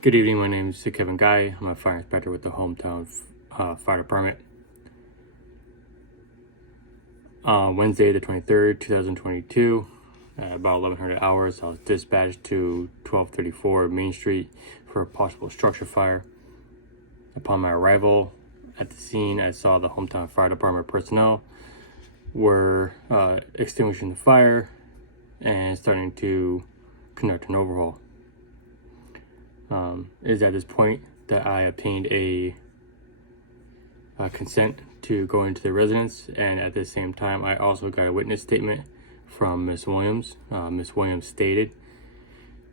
Good evening, my name is Kevin Guy. I'm a fire inspector with the hometown fire department. Wednesday the 23rd, 2022, at about 1100 hours, I was dispatched to 1234 Main Street for a possible structure fire. Upon my arrival at the scene, I saw the hometown fire department personnel were extinguishing the fire and starting to conduct an overhaul. It is at this point that I obtained a consent to go into the residence, and at the same time I also got a witness statement from Miss Williams. Miss Williams stated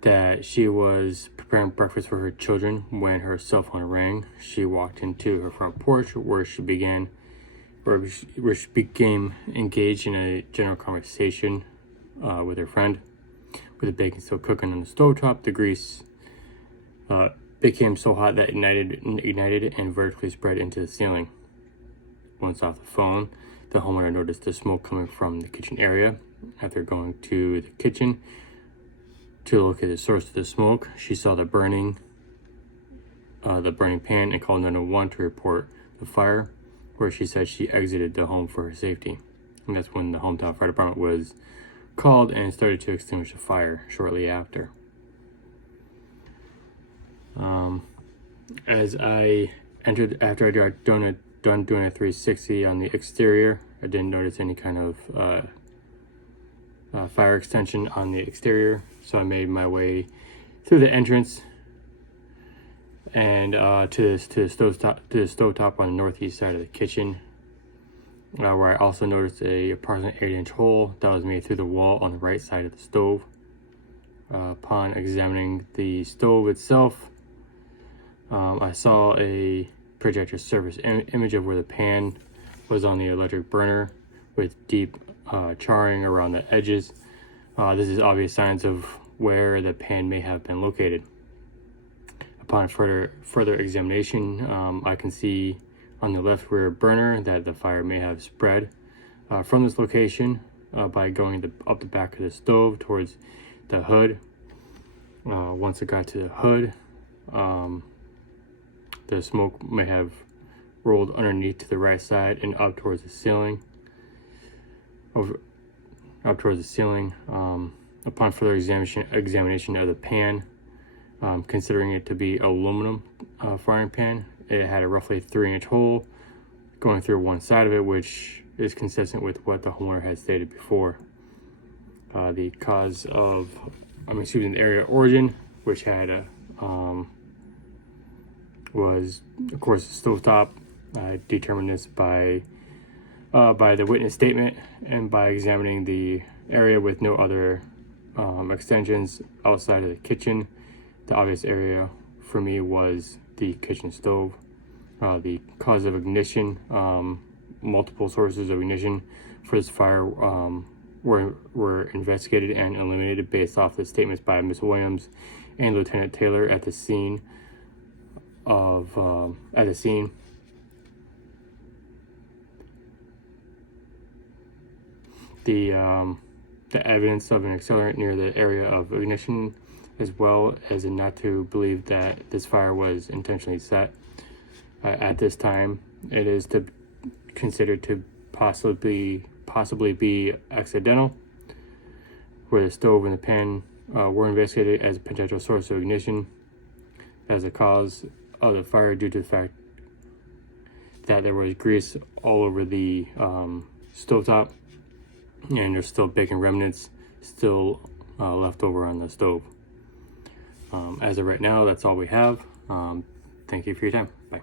that she was preparing breakfast for her children when her cell phone rang. She walked into her front porch where she became engaged in a general conversation with her friend. With the bacon still cooking on the stovetop, the grease became so hot that it ignited and vertically spread into the ceiling. Once off the phone, the homeowner noticed the smoke coming from the kitchen area. After going to the kitchen to locate the source of the smoke, she saw the burning pan and called 911 to report the fire, where she said she exited the home for her safety. And that's when the hometown fire department was called and started to extinguish the fire shortly after. As I entered, after I got done doing a 360 on the exterior, I didn't notice any kind of fire extension on the exterior, so I made my way through the entrance and to the stovetop on the northeast side of the kitchen, where I also noticed a approximate 8-inch hole that was made through the wall on the right side of the stove. Upon examining the stove itself, I saw a projector surface image of where the pan was on the electric burner with deep charring around the edges. This is obvious signs of where the pan may have been located. Upon further examination, I can see on the left rear burner that the fire may have spread from this location by going up the back of the stove towards the hood. Once it got to the hood, the smoke may have rolled underneath to the right side and up towards the ceiling. Upon further examination of the pan, considering it to be aluminum frying pan, it had a roughly 3-inch hole going through one side of it, which is consistent with what the homeowner had stated before. The area of origin, which had was of course the stovetop. I determined this by the witness statement and by examining the area with no other extensions outside of the kitchen. The obvious area for me was the kitchen stove. The cause of ignition, multiple sources of ignition for this fire were investigated and eliminated based off the statements by Ms. Williams and Lieutenant Taylor at the scene. The evidence of an accelerant near the area of ignition, as well as not to believe that this fire was intentionally set. At this time, it is considered to possibly be accidental, where the stove and the pan were investigated as a potential source of ignition as a cause of the fire due to the fact that there was grease all over the stovetop, and there's still bacon remnants still left over on the stove. As of right now, that's all we have. Thank you for your time. Bye.